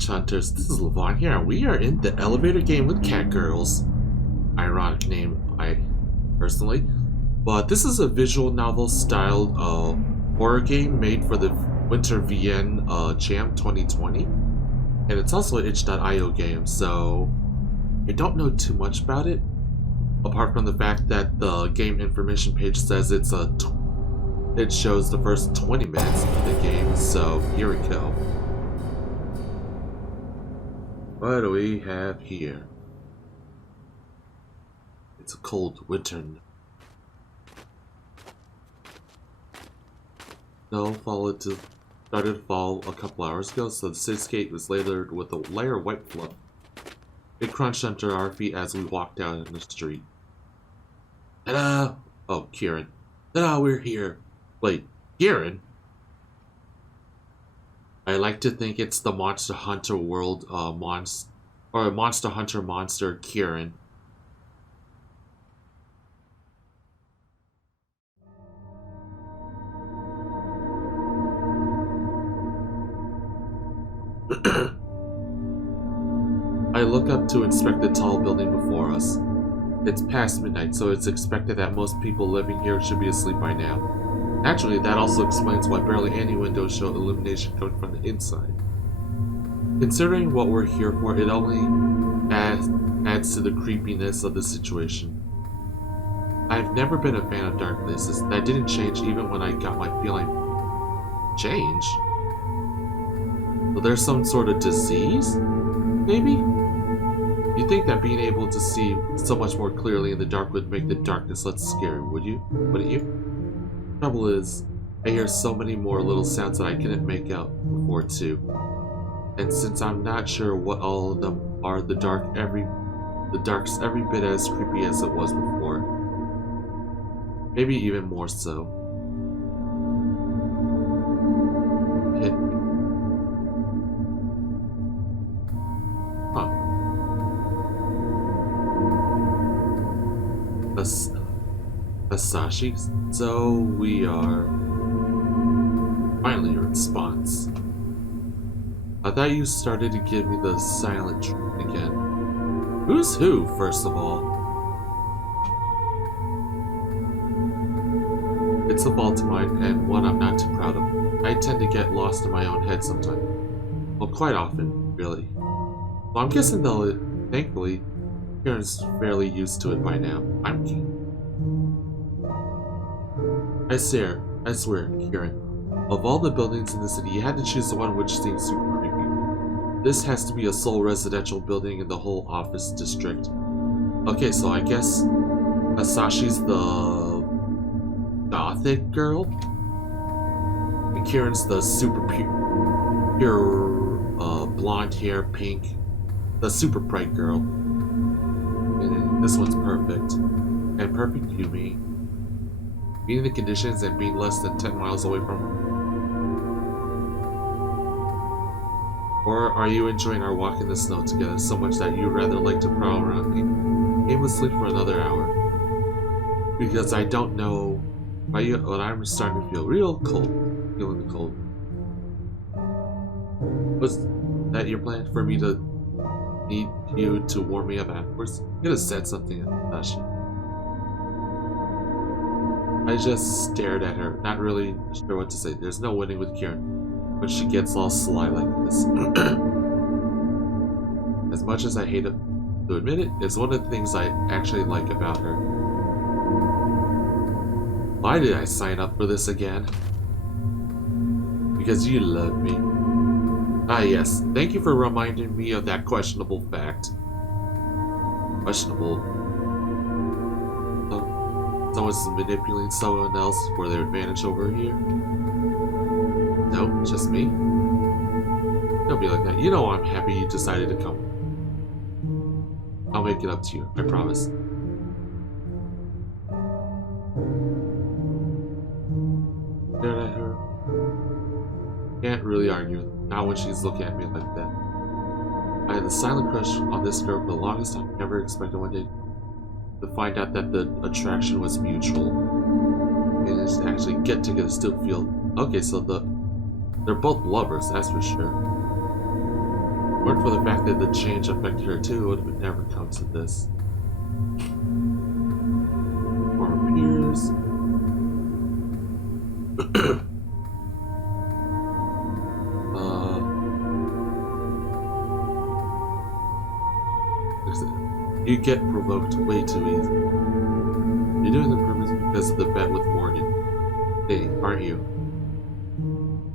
H Hunters, this is Levont here, and we are in the elevator game with Catgirls. Ironic name, I personally. But this is a visual novel styled horror game made for the Winter VN Jam 2020. And it's also an itch.io game, so I don't know too much about it. Apart from the fact that the game information page says it shows the first 20 minutes of the game, so here we go. What do we have here? It's a cold winter. Snow started to fall a couple hours ago, so the cityscape was layered with a layer of white fluff. It crunched under our feet as we walked down in the street. Ta-da! Oh, Kirin. Ta-da, we're here. Wait, Kirin? I like to think it's the Monster Hunter World Monster Hunter monster Kirin. I look up to inspect the tall building before us. It's past midnight, so it's expected that most people living here should be asleep by now. Naturally, that also explains why barely any windows show illumination coming from the inside. Considering what we're here for, it only adds to the creepiness of the situation. I've never been a fan of dark places. That didn't change even when I got my feeling. Change? Well, there's some sort of disease? Maybe? You'd think that being able to see so much more clearly in the dark would make the darkness less scary, wouldn't you? Trouble is, I hear so many more little sounds that I couldn't make out before too. And since I'm not sure what all of them are, the dark's every bit as creepy as it was before. Maybe even more so. Asahi, so we are finally a response. I thought you started to give me the silent treatment again. Who's who, first of all? It's a fault of mine, and one I'm not too proud of. I tend to get lost in my own head sometimes. Well, quite often, really. Well, I'm guessing though, thankfully, Kirin's fairly used to it by now. I'm keen. I swear, Kirin, of all the buildings in the city, you had to choose the one which seems super creepy. This has to be a sole residential building in the whole office district. Okay, so I guess Asahi's the gothic girl? And Kirin's the super pure blonde hair, pink, the super bright girl. And this one's perfect. And perfect, you mean? Meeting the conditions and being less than 10 miles away from her? Or are you enjoying our walk in the snow together so much that you'd rather like to prowl around aimlessly for another hour? Because I don't know, but I'm starting to feel real cold. Feeling the cold. Was that your plan for me to need you to warm me up afterwards? You could have said something, Asahi. I just stared at her, not really sure what to say. There's no winning with Kirin when she gets all sly like this. As much as I hate to admit it, it's one of the things I actually like about her. Why did I sign up for this again? Because you love me. Ah yes, thank you for reminding me of that questionable fact. Questionable. Someone's manipulating someone else for their advantage over here? No, just me? Don't be like that. You know I'm happy you decided to come. I'll make it up to you, I promise. Stared at her. Can't really argue, not when she's looking at me like that. I had a silent crush on this girl for the longest time. Never expected one day to find out that the attraction was mutual. And just actually get together, still feel. Okay, so they're both lovers, that's for sure. Weren't for the fact that the change affected her too, it would have never come to this. Former peers. You get provoked way too easy. You're doing the purpose because of the bet with Morgan. Hey, aren't you?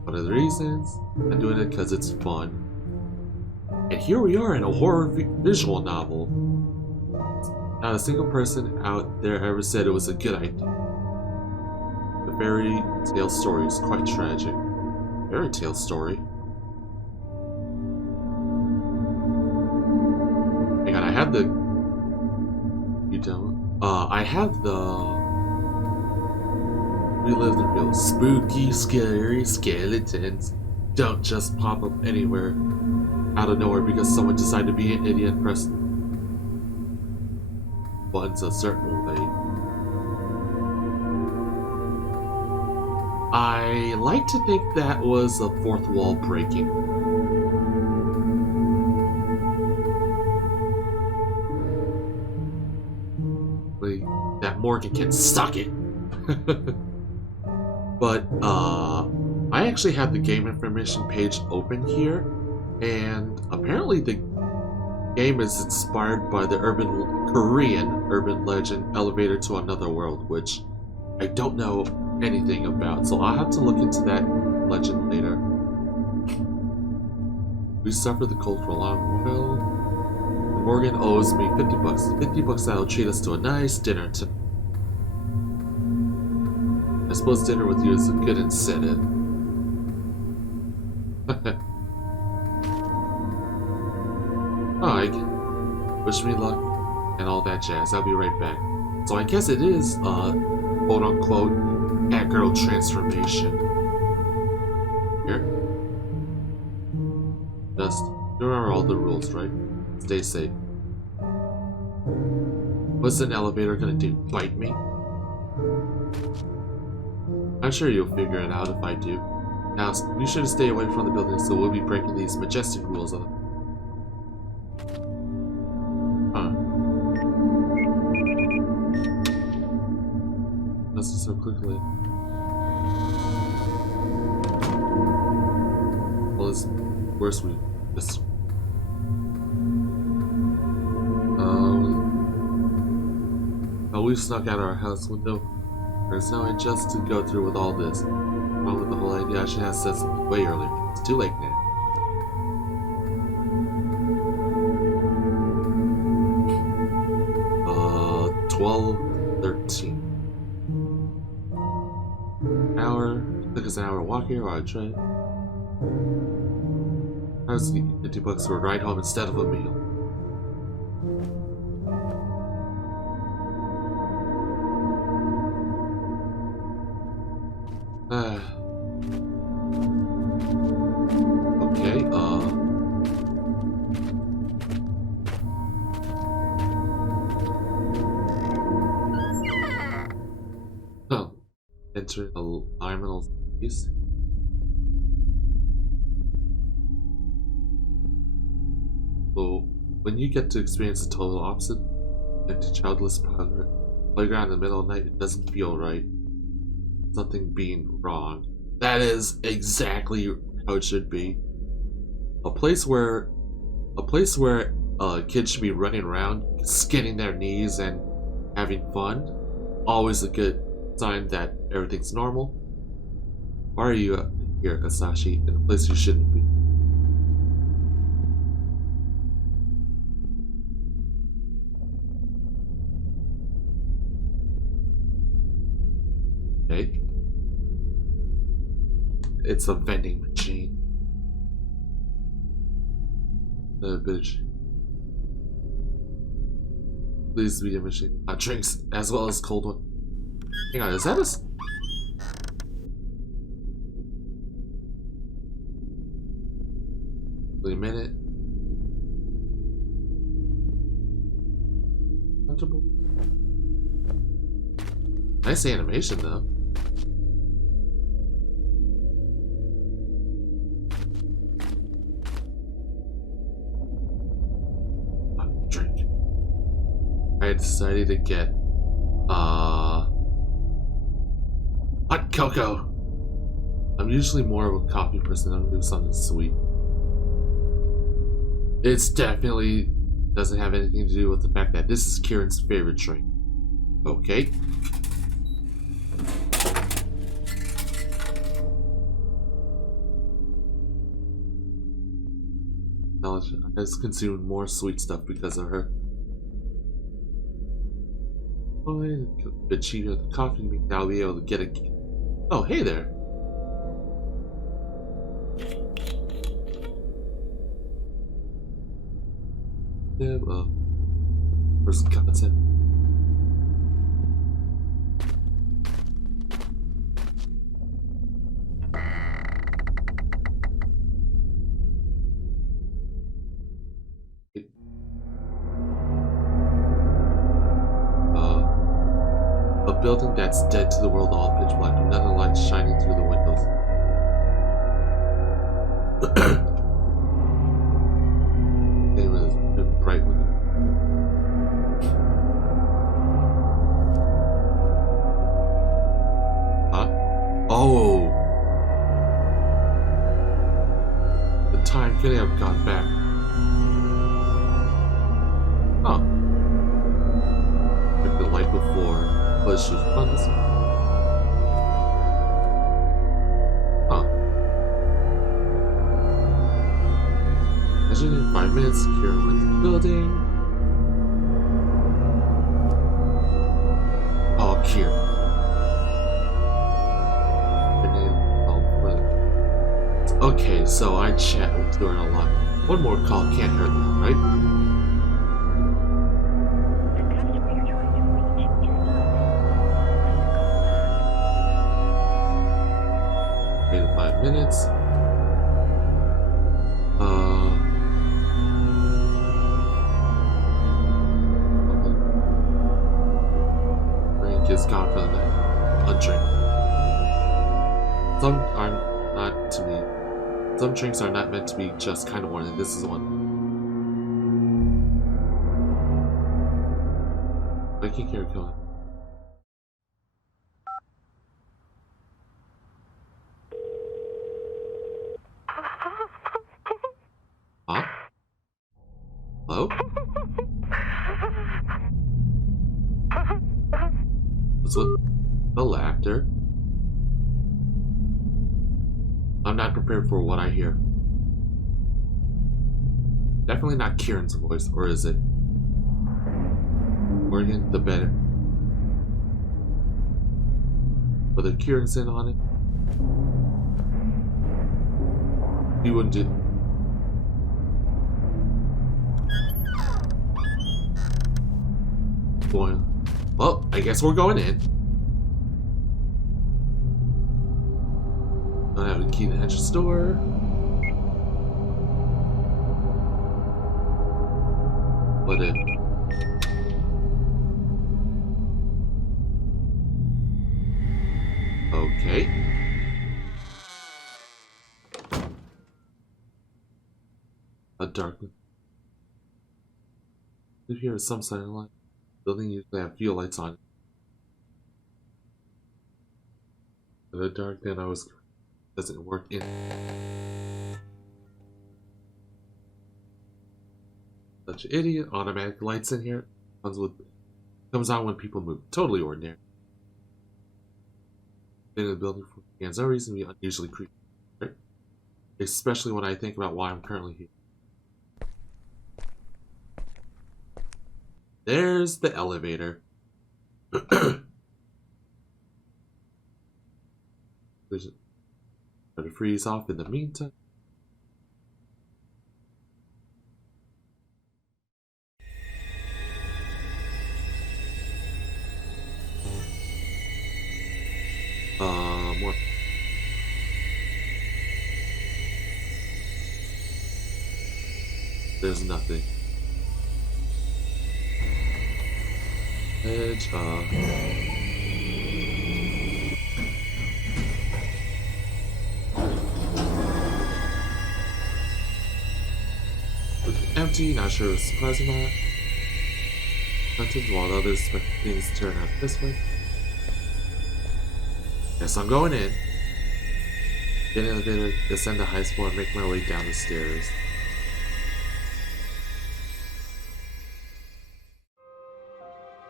One of the reasons? I'm doing it because it's fun. And here we are in a horror visual novel. Not a single person out there ever said it was a good idea. The fairy tale story is quite tragic. Fairy tale story? Hang on, I have the... You don't? I have the... Relive the real spooky, scary skeletons. Don't just pop up anywhere out of nowhere because someone decided to be an idiot and press buttons a certain way. I like to think that was a fourth wall breaking. That Morgan can suck it. But I actually have the game information page open here, and apparently the game is inspired by the Korean urban legend Elevator to Another World, which I don't know anything about, so I'll have to look into that legend later. We suffered the cold for a long while. Morgan owes me 50 bucks. 50 bucks that'll treat us to a nice dinner tonight. I suppose dinner with you is a good incentive. Alright. Wish me luck and all that jazz. I'll be right back. So I guess it is, quote-unquote, Catgirl transformation. Here. Just remember all the rules, right? Stay safe. What's an elevator gonna do? Bite me? I'm sure you'll figure it out if I do. Now, be sure to stay away from the building, so we'll be breaking these majestic rules of them. That's so quickly. Well, it's worse we just. Oh, we snuck out our house window. There's no way just to go through with all this. Wrong with the whole idea. I should have said something way earlier. It's too late now. 12:13. Hour. Took us an hour to walk here, or a train. I was thinking 50 bucks for a ride home instead of a meal. Okay, enter the liminal space. So, when you get to experience the total opposite, empty childless playground in the middle of the night, it doesn't feel right. Something being wrong. That is exactly how it should be. A place where kids should be running around, skinning their knees and having fun. Always a good sign that everything's normal. Why are you here, Asahi, in a place you shouldn't be? Okay. It's a vending machine. No, bitch. Please be a machine. Drinks as well as cold one. Hang on, is that a... Wait a minute. Comfortable. Nice animation though. I decided to get hot cocoa. I'm usually more of a coffee person. I'm gonna do something sweet. It's definitely doesn't have anything to do with the fact that this is Kirin's favorite drink. Okay. I just consumed more sweet stuff because of her. Oh, a bit cheaper than coffee to me. Now I'll be able to get a. Oh, hey there. Yeah, where's the content? A building that's dead to the world, all pitch black, with none of the lights shining through the windows. They were bright with it. Huh? Oh! The time could have gone back. Huh. Like the light before. Was she on this? Huh. Imagine in 5 minutes, Kirin went to the building. Oh, Kirin. Her name. Oh, okay, so I chat with her a lot. One more call can't hurt them, right? Minutes. Drink is gone for the night. Undrink. Some are not to me. Some drinks are not meant to be just kind of warning. This is one. I can carry going. Huh? Hello? What's with the laughter? I'm not prepared for what I hear. Definitely not Kirin's voice, or is it? Morgan, the better. Whether Kirin's in on it, he wouldn't do. Well, I guess we're going in. Don't have a key to the entrance door. What if? Okay. A darkness. If here is some sign of light. Building usually have fuel lights on. In the dark, then I was doesn't work in. Such an idiot. Automatic lights in here. Comes on when people move. Totally ordinary. In the building for no reason to be unusually creepy. Right? Especially when I think about why I'm currently here. There's the elevator. There's to freeze off in the meantime. More. There's nothing. Edge, empty, not sure if it's surprising or not. hunting while others things turn out this way. Guess I'm going in. Get in the elevator, descend the highest floor, and make my way down the stairs.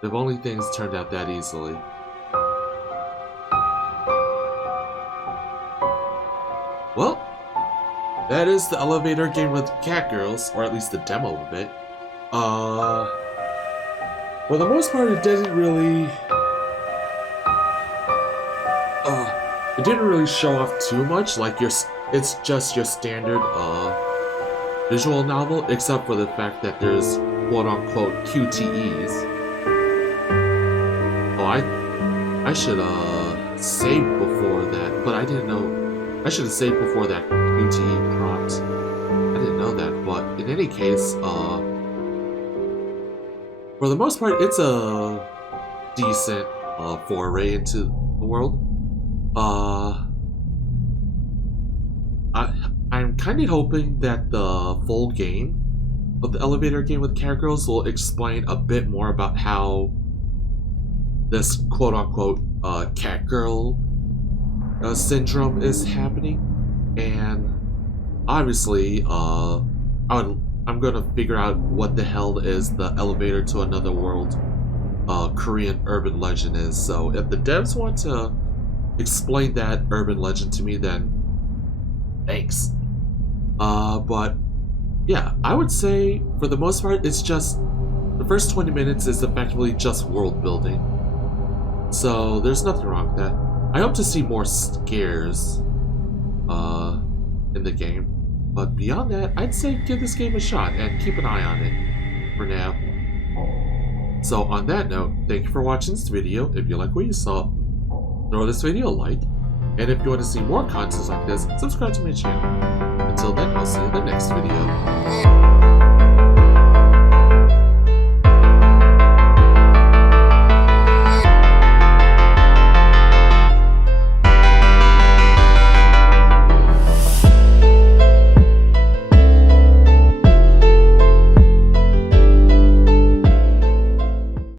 If only things turned out that easily. Well, that is the elevator game with Catgirls, or at least the demo of it. For the most part, it didn't really show off too much. Like it's just your standard visual novel, except for the fact that there's quote-unquote QTEs. Oh, I should save before that, but I didn't know. I should have saved before that QTE prompt. I didn't know that, but in any case, for the most part, it's a decent foray into the world. I'm kind of hoping that the full game of the elevator game with Catgirls will explain a bit more about how this quote-unquote Catgirl syndrome is happening, and obviously I'm gonna figure out what the hell is the elevator to another world Korean urban legend is. So if the devs want to explain that urban legend to me, then thanks. But yeah, I would say for the most part it's just the first 20 minutes is effectively just world building, so there's nothing wrong with that. I hope to see more scares in the game, but beyond that, I'd say give this game a shot and keep an eye on it for now. So on that note, thank you for watching this video. If you like what you saw, throw this video a like, and if you want to see more content like this, subscribe to my channel. Until then, I'll see you in the next video.